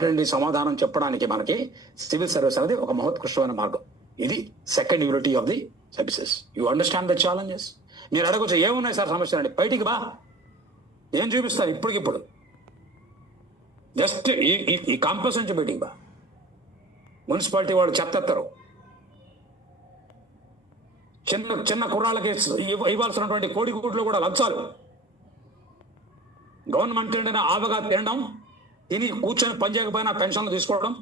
సరైనటువంటి సమాధానం చెప్పడానికి మనకి సివిల్ సర్వీస్ అనేది ఒక మహోత్కృష్టమైన మార్గం. ఇది second unity of the services. You understand the challenges. మీరు అడగచ్చు ఏమున్నాయి సార్ సమస్యలు అండి, బయటికి బా, ఏం చూపిస్తాను ఇప్పటికిప్పుడు. జస్ట్ ఈ కాంపస్ నుంచి బయటికి బా. మున్సిపాలిటీ వాళ్ళు చెత్తెత్తరు, చిన్న చిన్న కుర్రాళ్ళకి ఇవ్వాల్సినటువంటి కోడిగుడ్లు కూడా లంచాలు. గవర్నమెంట్ అంటే ఆవగా తినడం, తిని కూర్చొని పనిచేయకపోయినా పెన్షన్లు తీసుకోవడం,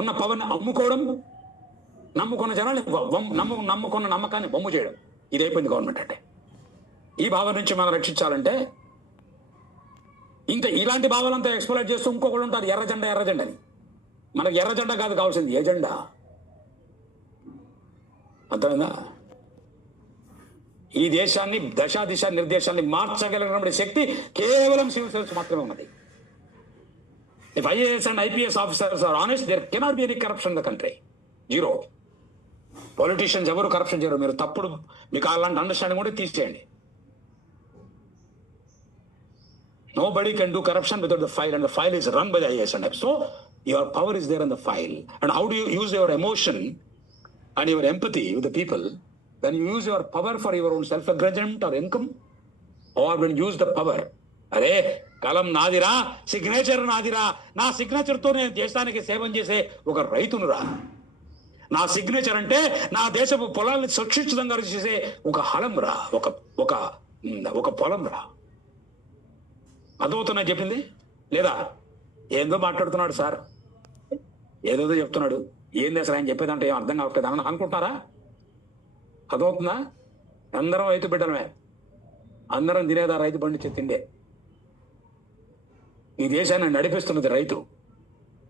ఉన్న పవర్ని అమ్ముకోవడం, నమ్ముకున్న జనాన్ని నమ్ముకున్న నమ్మకాన్ని బొమ్ము చేయడం. ఇది అయిపోయింది గవర్నమెంట్ అంటే. ఈ భావన నుంచి మనం రక్షించాలంటే ఇంకా ఇలాంటి భావాలంతా ఎక్స్ప్లోర్ చేస్తూ ఇంకొకళ్ళు ఉంటారు ఎర్రజెండా ఎర్రజెండని. మనకు ఎర్రజెండా కాదు కావాల్సింది, ఏజెండా. అర్థమైందా? ఈ దేశాన్ని దశా దిశ నిర్దేశాన్ని మార్చగలిగిన శక్తి కేవలం సివిల్ సర్వీస్ మాత్రమే ఉన్నది. If IAS and IPS officers are honest, there cannot be any corruption in the country. Zero. Politicians ఎవరు కరప్షన్ చేయరు. మీరు తప్పుడు, మీకు అలాంటి అండర్స్టాండింగ్ కూడా తీసేయండి. Nobody can do corruption without the file, and the file is run by the IAS and IPS. So your power is there in the file. And how do you use your emotion and your empathy with the people? When you use your power for your own self-aggrandizement or income, or when you use the power, అరే కలం నాదిరా, signature నాదిరా, నా సిగ్నేచర్తో నేను దేశానికి సేవం చేసే ఒక రైతునురా. నా signature అంటే నా దేశపు పొలాన్ని సురక్షితంగా చేసే ఒక హలం రా, ఒక పొలం రా. అర్థమవుతున్నా చెప్పింది లేదా? ఏందో మాట్లాడుతున్నాడు సార్, ఏదేదో చెప్తున్నాడు, ఏంది అసలు ఆయన చెప్పేదంటే ఏం అర్థం కావట్లేదు అని అనుకుంటున్నారా? అర్థమవుతుందా? అందరం రైతు బిడ్డలమే, అందరం తినేదా రైతు పండించే తిండే. ఈ దేశాన్ని నడిపిస్తున్నది రైతు.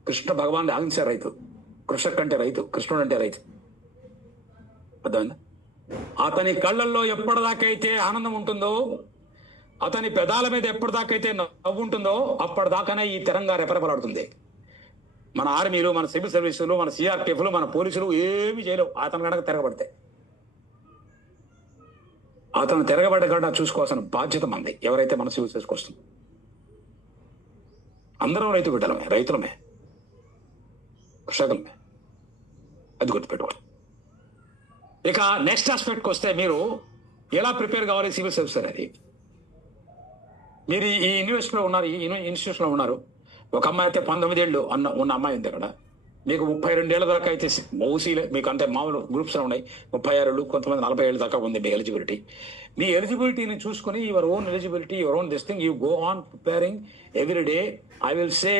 కృష్ణ భగవాన్ ఆజ్ఞించారు రైతు. కృషక్ అంటే రైతు, కృష్ణుడు అంటే రైతు. అర్థమైందా? అతని కళ్ళల్లో ఎప్పటిదాకైతే ఆనందం ఉంటుందో, అతని పెదాల మీద ఎప్పటిదాకైతే నవ్వు ఉంటుందో, అప్పటిదాకానే ఈ తెలంగాణ రెపరెపలాడుతుంది. మన ఆర్మీలు, మన సివిల్ సర్వీసులు, మన CRPFలు, మన పోలీసులు ఏమి చేయలేవు అతను కనుక తిరగబడితే. అతను తిరగబడకుండా చూసుకోవాల్సిన బాధ్యత మంది, ఎవరైతే మన సివిల్ సర్వీస్కి వస్తుంది. అందరం రైతు బిడ్డలమే, రైతులమే, కృషకులమే. అది గుర్తుపెట్టుకోవాలి. ఇక నెక్స్ట్ ఆస్పెక్ట్కి వస్తే, మీరు ఎలా ప్రిపేర్ కావాలి సివిల్ సర్వీస్ అనేది. మీరు ఈ యూనివర్సిటీలో ఉన్నారు, ఈ ఇన్స్టిట్యూషన్లో ఉన్నారు. ఒక అమ్మాయి అయితే 19 ఏళ్ళు ఉన్న అమ్మాయి ఉంది అక్కడ. మీకు 32 ఏళ్ళ దాకా అయితే ఓసీలే, మీకు అంటే మామూలు గ్రూప్స్లో ఉన్నాయి. 36 ఏళ్ళు, కొంతమంది 40 ఏళ్ళ దాకా ఉంది మీ ఎలిజిబిలిటీ. మీ ఎలిజిబిలిటీని చూసుకుని, your own eligibility, your own this thing, you go on preparing every day. I will say